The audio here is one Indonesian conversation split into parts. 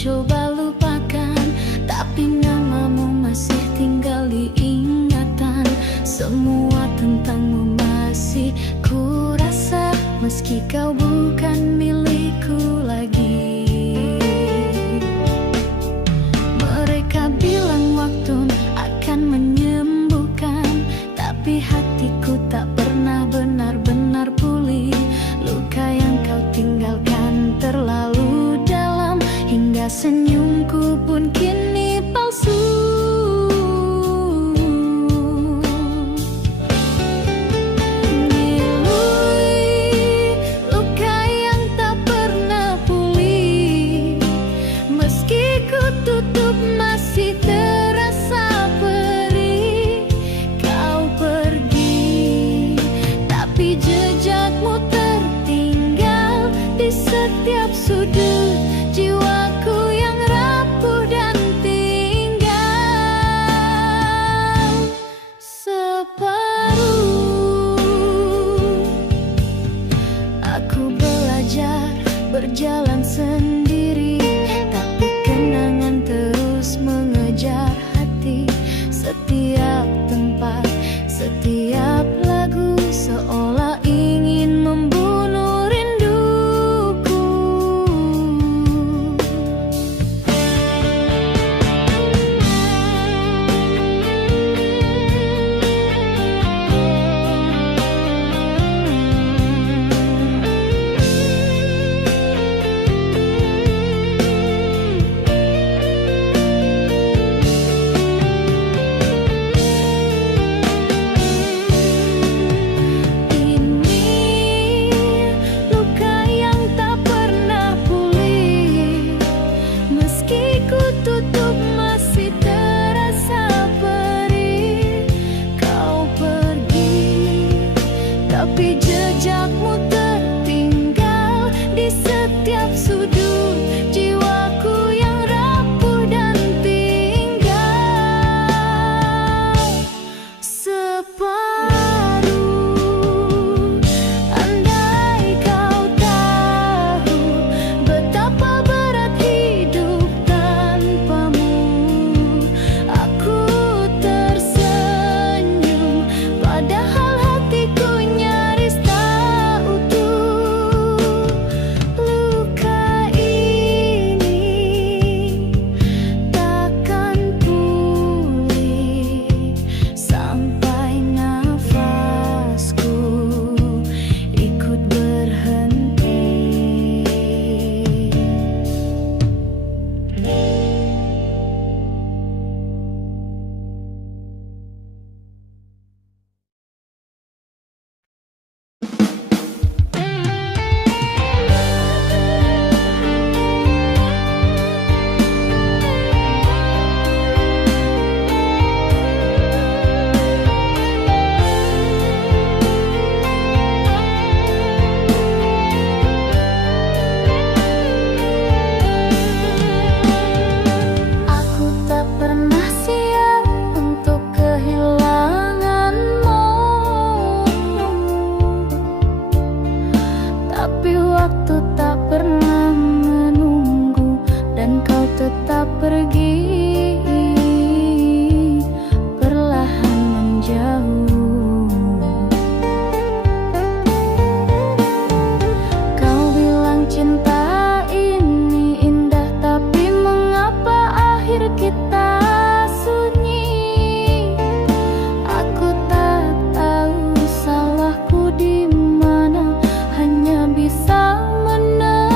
coba lupakan, tapi namamu masih tinggal di ingatan. Semua tentangmu masih ku rasa, meski kau bukan milikku lagi. Mereka bilang waktu akan menyembuhkan, tapi hatiku tak pernah benar-benar pulih. Luka yang kau tinggalkan terlalu dalam, hingga senyumku pun kini palsu. Ngilui luka yang tak pernah pulih, meski ku tutup masih terasa perih. Kau pergi, tapi jejakmu tertinggal di setiap sudut jiwaku yang rapuh dan tinggal separuh. Aku belajar berjalan sendiri, tapi kenangan terus mengejar hati. Setiap tempat, setiap lagu seolah ingin membunuh rinduku. Tapi jejakmu tertinggal di setiap sudut jiwaku yang rapuh dan tinggal separuh. Andai kau tahu betapa berat hidup tanpamu, aku tersenyum padahal hatiku nyaris tak utuh. Luka ini takkan pulih sampai nafasku ikut berhenti. Aku tak pernah siap untuk kehilanganmu, tapi waktu tak pernah menunggu dan kau tetap pergi, perlahan menjauh. Kau bilang cinta ini indah, tapi mengapa akhir kita sunyi? Aku tak tahu salahku di mana, hanya bisa menerima.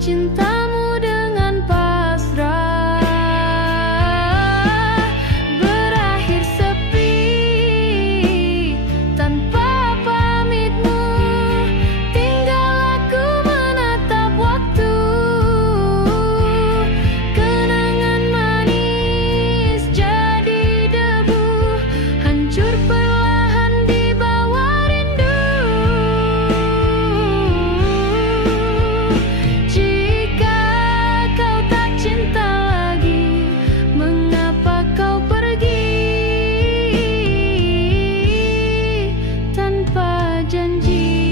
cintamu dengan pasrah. Berakhir sepi tanpa pamitmu, tinggal aku menatap waktu. Kenangan manis jadi debu, hancur perlahan di bawah rindu. Jika kau tak cinta lagi, mengapa kau pergi tanpa janji?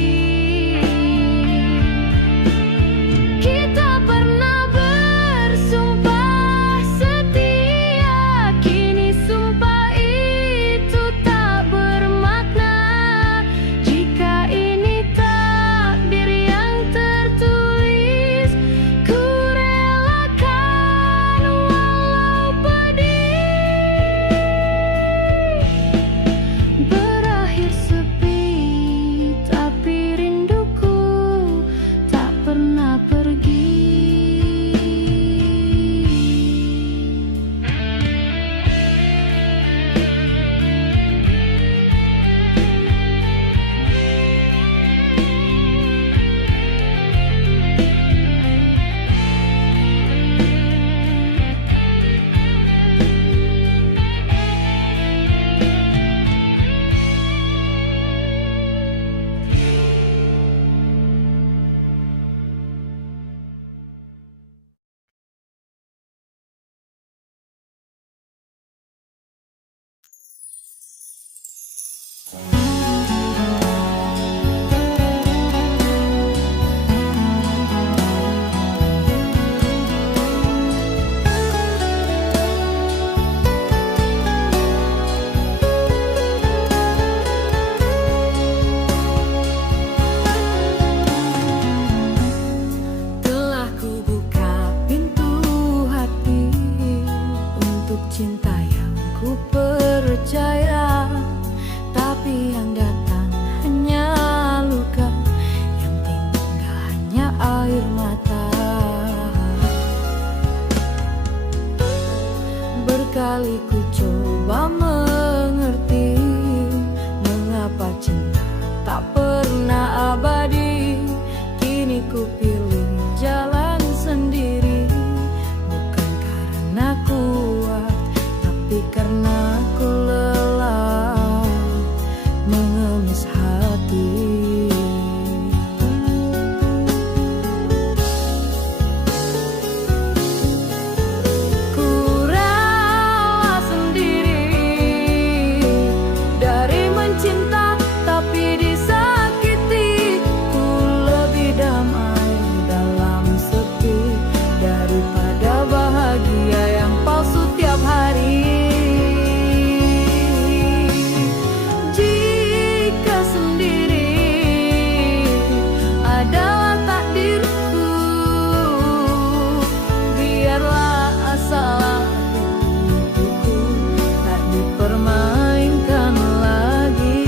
Kita pernah bersumpah setia, kini sumpah itu tak bermakna. Jika ini takdir yang tertulis, ku relakan walau pedih. Berakhir sepi, tapi rinduku tak pernah pergi. Telah ku buka pintu hati untuk cinta yang ku percaya, tapi yang datang hanya luka, yang tinggal hanya air mata. Berkali ku coba mengerti mengapa cinta tak pernah abadi. Kini ku pilih jalan sendiri, bukan karena kuat, tapi karena ku lelah mengemis hati. Ku rela sendiri dari mencinta tapi disakiti. Ku lebih damai dalam sepi daripada bahagia yang palsu tiap hari. Jika sendiri adalah takdirku, biarlah asal hidupku tak dipermainkan lagi.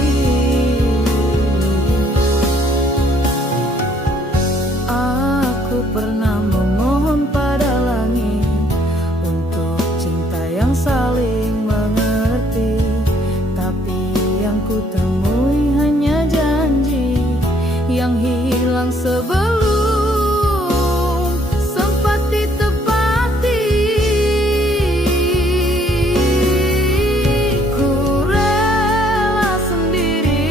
Aku pernah memohon pada langit untuk cinta yang saling mengerti, tapi yang ku temui hanya janji yang hilang sebelum sempat ditepati. Ku rela sendiri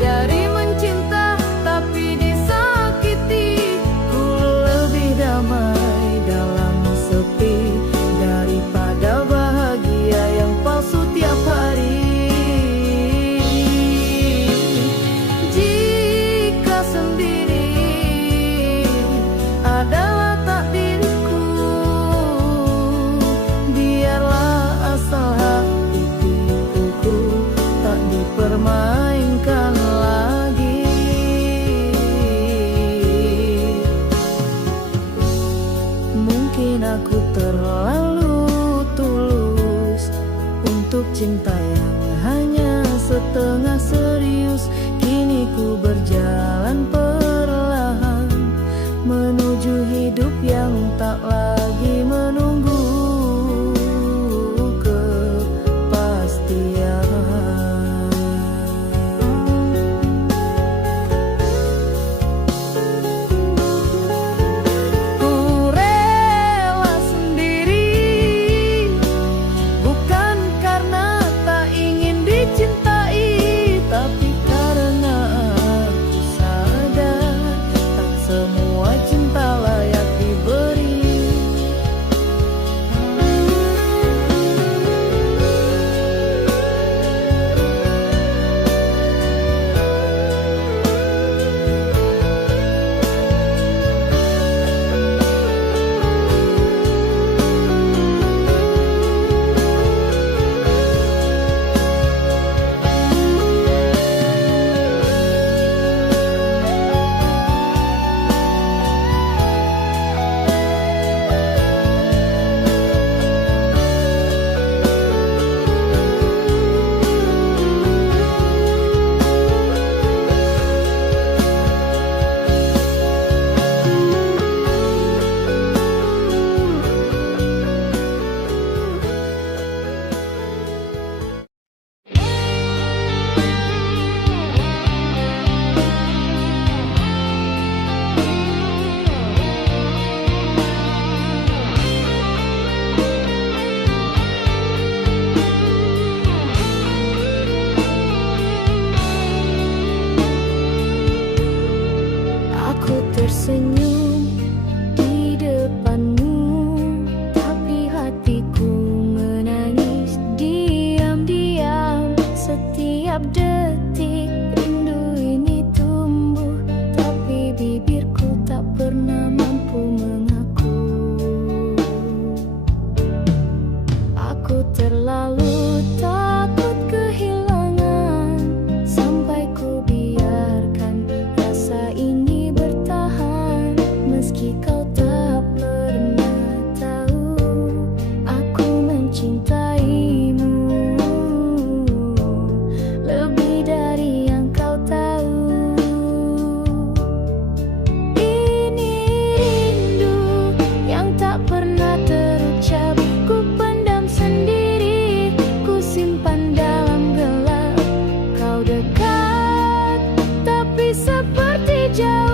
dari mencinta tapi disakiti. Ku lebih damai dalam sepi daripada bahagia yang palsu tiap hari. Jika tersenyum di depanmu, tapi hatiku menangis diam-diam. Setiap detik rindu ini tumbuh, tapi bibirku tak pernah mampu mengaku. Aku terlalu takut kehilangan, sampai ku biarkan rasa ini bertahan. Meski kau tak pernah tahu, aku mencintaimu lebih dari yang kau tahu. Ini rindu yang tak pernah terucap, ku pendam sendiri, ku simpan dalam gelap. Kau dekat, tapi seperti jauh.